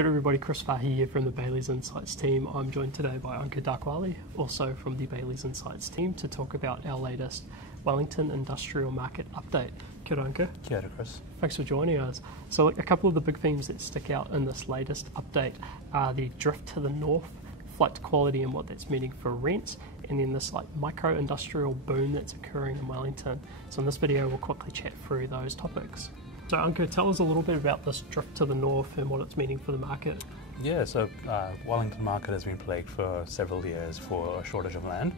Kia ora everybody, Chris Farhi here from the Bayleys Insights team. I'm joined today by Ankur Dakwale, also from the Bayleys Insights team, to talk about our latest Wellington industrial market update. Kia ora, Ankur. Kia ora, Chris. Thanks for joining us. So a couple of the big themes that stick out in this latest update are the drift to the north, flight to quality and what that's meaning for rents, and then this micro-industrial boom that's occurring in Wellington. So in this video we'll quickly chat through those topics. So Ankur, tell us a little bit about this drift to the north and what it's meaning for the market. Yeah, so Wellington market has been plagued for several years for a shortage of land,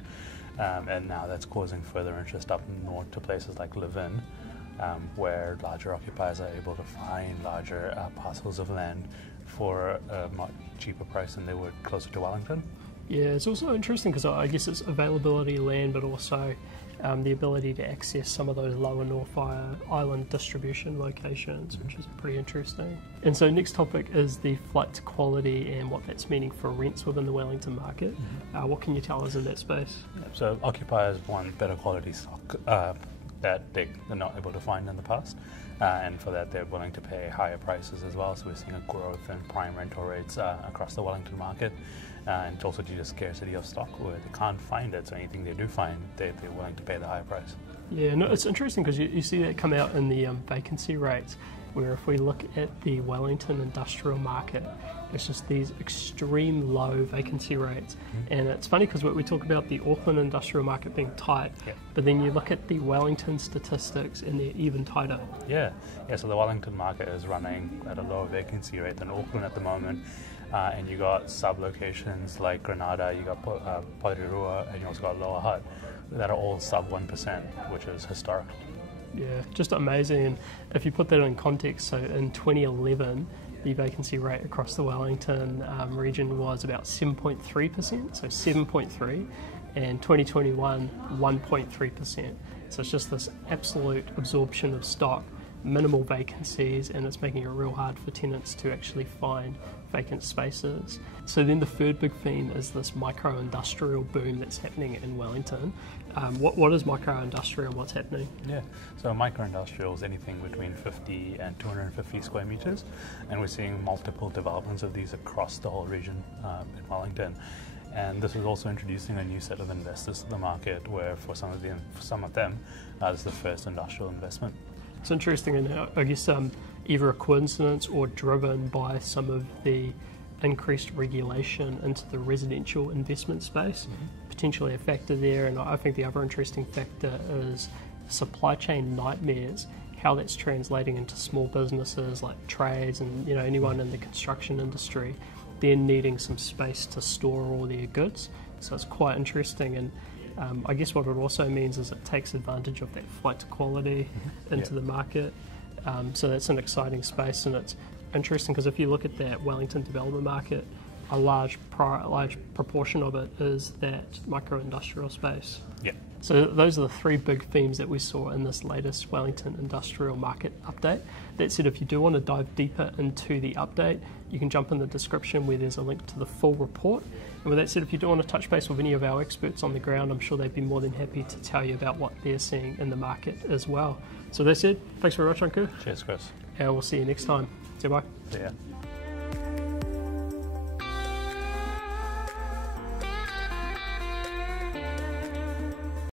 and now that's causing further interest up north to places like Levin, where larger occupiers are able to find larger parcels of land for a much cheaper price than they would closer to Wellington. Yeah, it's also interesting because I guess it's availability of land, but also the ability to access some of those lower North Island distribution locations, which is pretty interesting. And so next topic is the flight to quality and what that's meaning for rents within the Wellington market. What can you tell us in that space? Yeah, so occupiers want better quality stock that they're not able to find in the past, and for that they're willing to pay higher prices as well. So we're seeing a growth in prime rental rates across the Wellington market, and also due to scarcity of stock where they can't find it, so anything they do find they're willing to pay the higher price. Yeah, no, it's interesting because you see that come out in the vacancy rates, where if we look at the Wellington industrial market, it's just these extreme low vacancy rates. And it's funny because we talk about the Auckland industrial market being tight, but then you look at the Wellington statistics and they're even tighter. Yeah, so the Wellington market is running at a lower vacancy rate than Auckland at the moment. And you got sub-locations like Granada, you got Porirua, and you also got Lower Hutt that are all sub 1%, which is historic. Yeah, just amazing. And if you put that in context, so in 2011, the vacancy rate across the Wellington region was about 7.3%, so 7.3, and 2021, 1.3%. So it's just this absolute absorption of stock, minimal vacancies, and it's making it real hard for tenants to actually find vacant spaces. So then the third big theme is this micro-industrial boom that's happening in Wellington. What is micro-industrial and what's happening? Yeah, so micro-industrial is anything between 50 and 250 square meters, and we're seeing multiple developments of these across the whole region in Wellington. And this is also introducing a new set of investors to the market, where for some of them, that is the first industrial investment. It's interesting, and I guess either a coincidence or driven by some of the increased regulation into the residential investment space, potentially a factor there. And I think the other interesting factor is supply chain nightmares, how that's translating into small businesses like trades and anyone in the construction industry, then needing some space to store all their goods. So it's quite interesting, and I guess what it also means is it takes advantage of that flight to quality into the market. So that's an exciting space, and it's interesting because if you look at that Wellington development market, a large proportion of it is that micro-industrial space. Yeah. So those are the three big themes that we saw in this latest Wellington industrial market update. That said, if you do want to dive deeper into the update, you can jump in the description where there's a link to the full report. And with that said, if you do want to touch base with any of our experts on the ground, I'm sure they'd be more than happy to tell you about what they're seeing in the market as well. So that said, thanks very much, Ankur. Cheers, Chris. And we'll see you next time. See you, bye. See ya.